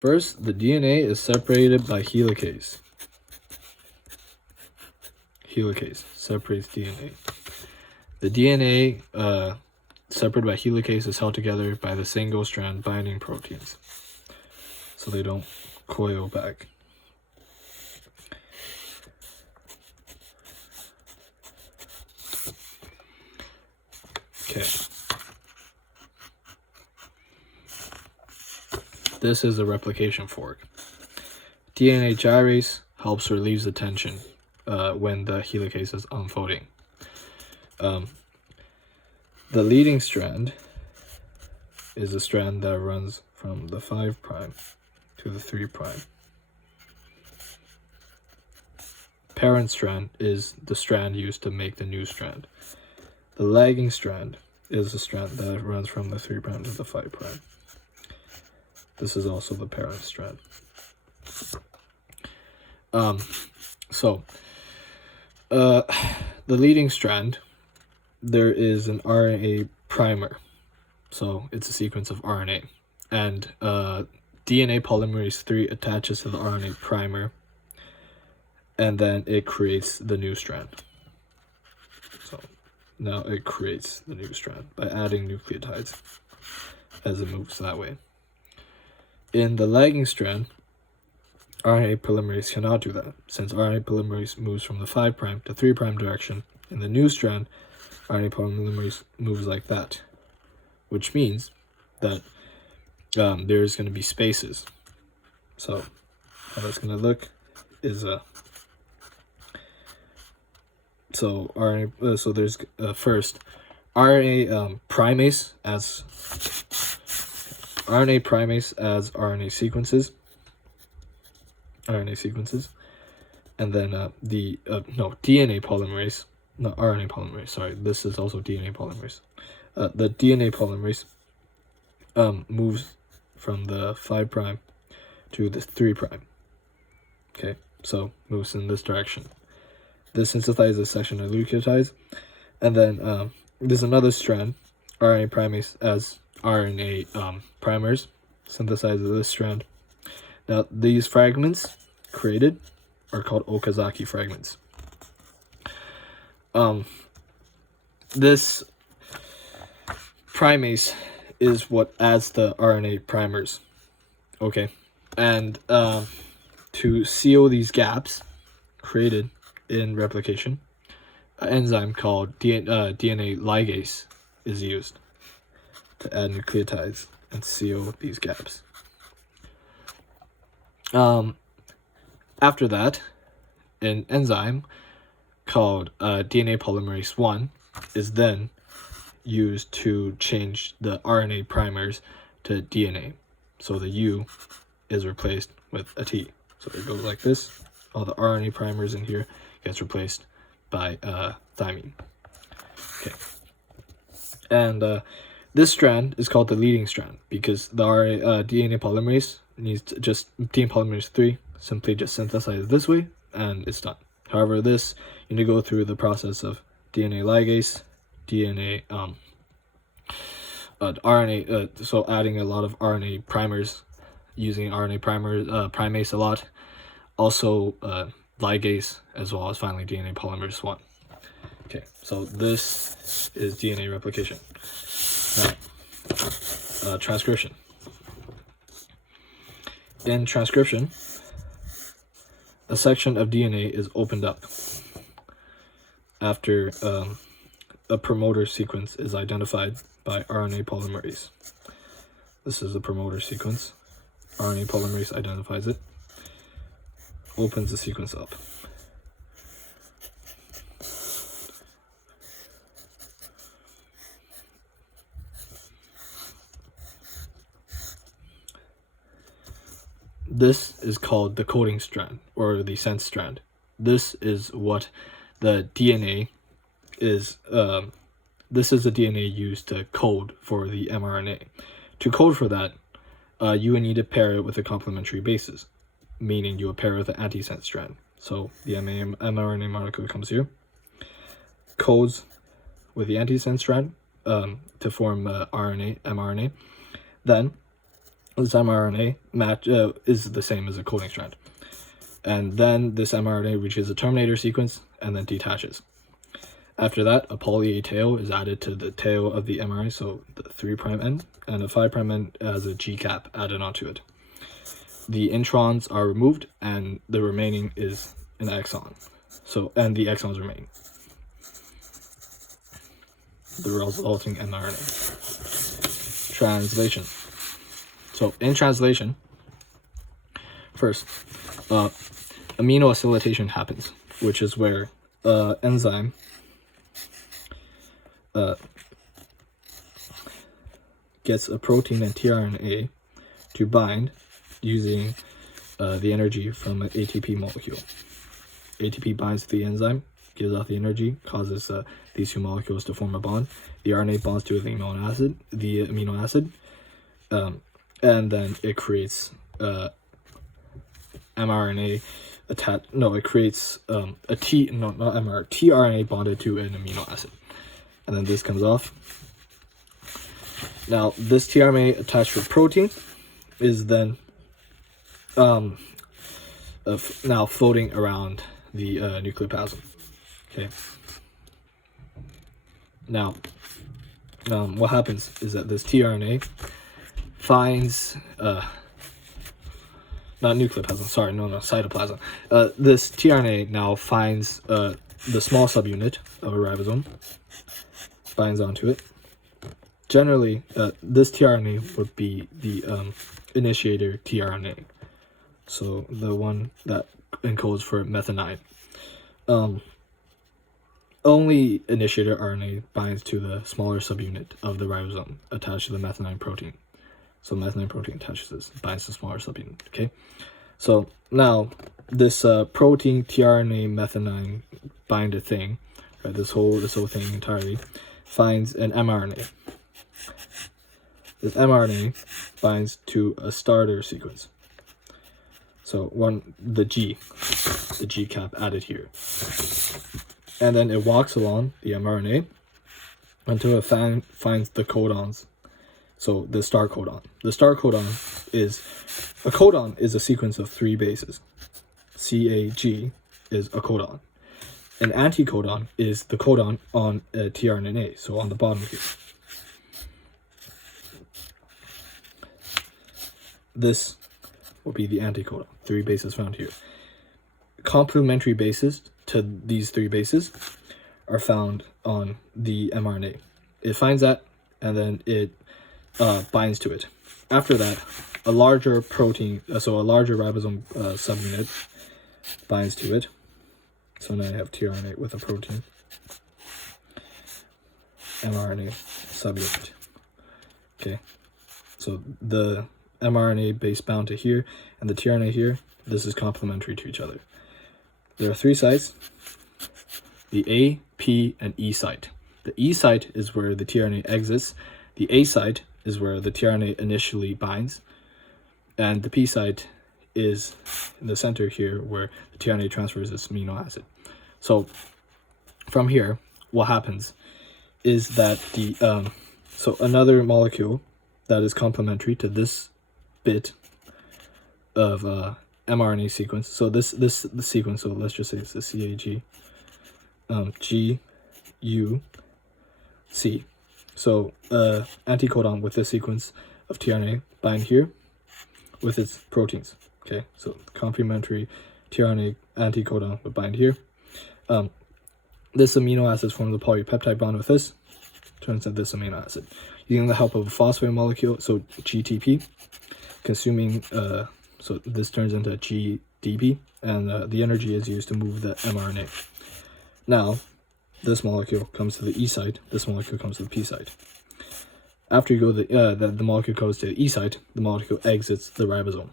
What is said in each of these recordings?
First, the DNA is separated by helicase. Helicase separates DNA. The DNA separated by helicase is held together by the single strand binding proteins, so they don't coil back. Okay. This is a replication fork. DNA gyrase helps relieve the tension when the helicase is unfolding. The leading strand is a strand that runs from the 5' to the 3'. Parent strand is the strand used to make the new strand. The lagging strand is the strand that runs from the 3' to the 5'. This is also the parent strand. The leading strand, there is an RNA primer. So it's a sequence of RNA. And DNA polymerase 3 attaches to the RNA primer, and then it creates the new strand. So now it creates the new strand by adding nucleotides as it moves that way. In the lagging strand, RNA polymerase cannot do that, since RNA polymerase moves from the 5' to 3' direction. In the new strand, RNA polymerase moves like that, which means that there's going to be spaces. So how that's going to look is so there's first RNA primase as RNA sequences, and then DNA polymerase, not RNA polymerase. Sorry, this is also DNA polymerase. The DNA polymerase moves from the 5' to the 3'. Okay, so moves in this direction. This synthesizes a section of nucleotides, and then there's another strand, RNA primase as RNA primers, synthesizes this strand. Now these fragments created are called Okazaki fragments. This primase is what adds the RNA primers. Okay, and to seal these gaps created in replication, an enzyme called DNA ligase is used to add nucleotides and seal these gaps. After that, an enzyme called DNA polymerase 1 is then used to change the RNA primers to DNA. So the U is replaced with a T. So it goes like this. All the RNA primers in here gets replaced by thymine. Okay. And this strand is called the leading strand because the DNA polymerase needs to DNA polymerase 3 simply just synthesizes this way and it's done. However, this you need to go through the process of DNA ligase, DNA RNA, so adding a lot of RNA primers, using RNA primase a lot, also ligase, as well as finally DNA polymerase 1. Okay, so this is DNA replication. Now, transcription. In transcription, a section of DNA is opened up after a promoter sequence is identified by RNA polymerase. This is the promoter sequence. RNA polymerase identifies it, opens the sequence up. This is called the coding strand or the sense strand. This is what the DNA is. This is the DNA used to code for the mRNA. To code for that, you would need to pair it with a complementary bases, meaning you would pair it with an antisense strand. So the mRNA molecule comes here, codes with the antisense strand to form mRNA. Then this mRNA is the same as a coding strand. And then this mRNA reaches a terminator sequence and then detaches. After that, a poly A tail is added to the tail of the mRNA, so the 3' end, and the 5' end has a G cap added onto it. The introns are removed, and the remaining is an exon. So, and the exons remain. The resulting mRNA. Translation. So, in translation, first, amino acylation happens, which is where enzyme gets a protein and tRNA to bind using the energy from an ATP molecule. ATP binds to the enzyme, gives off the energy, causes these two molecules to form a bond. The RNA bonds to the amino acid, and then it creates mRNA it creates tRNA bonded to an amino acid. And then this comes off. Now, this tRNA attached to a protein is then now floating around the nucleoplasm. Okay. Now, what happens is that this tRNA finds cytoplasm. This tRNA now finds the small subunit of a ribosome, binds onto it. Generally, this tRNA would be the initiator tRNA, so the one that encodes for methionine. Only initiator RNA binds to the smaller subunit of the ribosome attached to the methionine protein. So methionine protein attaches this, binds to smaller subunit. Okay, so now this protein tRNA methionine binder thing, right? This whole thing entirely finds an mRNA. This mRNA binds to a starter sequence. So the G cap added here. And then it walks along the mRNA until it finds the codons. So the star codon. The star codon is a sequence of 3 bases. CAG is a codon. An anticodon is the codon on a tRNA, so on the bottom here. This will be the anticodon, 3 bases found here. Complementary bases to these 3 bases are found on the mRNA. It finds that, and then it binds to it. After that, a larger protein, so a larger ribosome subunit binds to it. So now I have tRNA with a protein, mRNA subunit. Okay, so the mRNA base bound to here and the tRNA here, this is complementary to each other. There are 3 sites, the A, P, and E site. The E site is where the tRNA exits, the A site is where the tRNA initially binds, and the P site is in the center here where the tRNA transfers this amino acid. So from here, what happens is that so another molecule that is complementary to this bit of mRNA sequence. So the sequence, so let's just say it's the CAG, G, U, C. So anticodon with this sequence of tRNA bind here with its proteins. Okay, so complementary tRNA anticodon would bind here. This amino acid forms a polypeptide bond with this, turns into this amino acid. Using the help of a phosphate molecule, so GTP, consuming, so this turns into GDP, and the energy is used to move the mRNA. Now, this molecule comes to the E site, this molecule comes to the P site. After you go the molecule goes to the E site, the molecule exits the ribosome.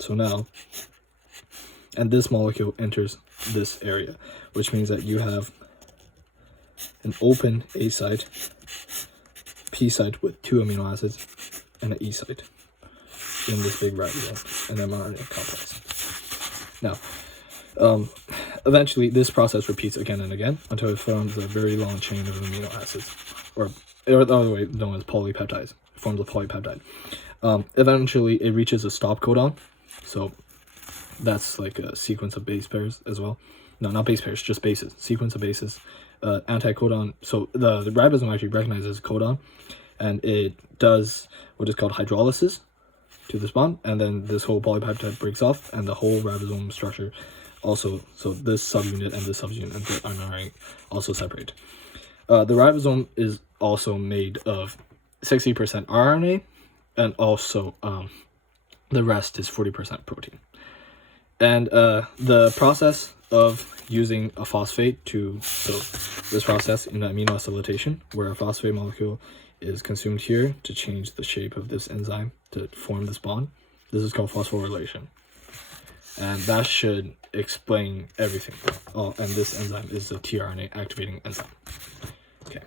So now, and this molecule enters this area, which means that you have an open A site, P site with 2 amino acids, and an E site in this big ribosome, an mRNA complex. Now, eventually this process repeats again and again until it forms a very long chain of amino acids, or the other way known as polypeptides. It forms a polypeptide. Eventually it reaches a stop codon, so that's like a sequence of base pairs as well. No, not base pairs, just bases, sequence of bases. Anticodon, so the ribosome actually recognizes a codon, and it does what is called hydrolysis to this bond, and then this whole polypeptide breaks off, and the whole ribosome structure also, so this subunit and this subunit and the RNA also separate. The ribosome is also made of 60% RNA, and also the rest is 40% protein. And the process of using a phosphate so this process in amino acylation, where a phosphate molecule is consumed here to change the shape of this enzyme to form this bond, this is called phosphorylation. And that should explain everything. Oh, and this enzyme is a tRNA activating enzyme. Okay.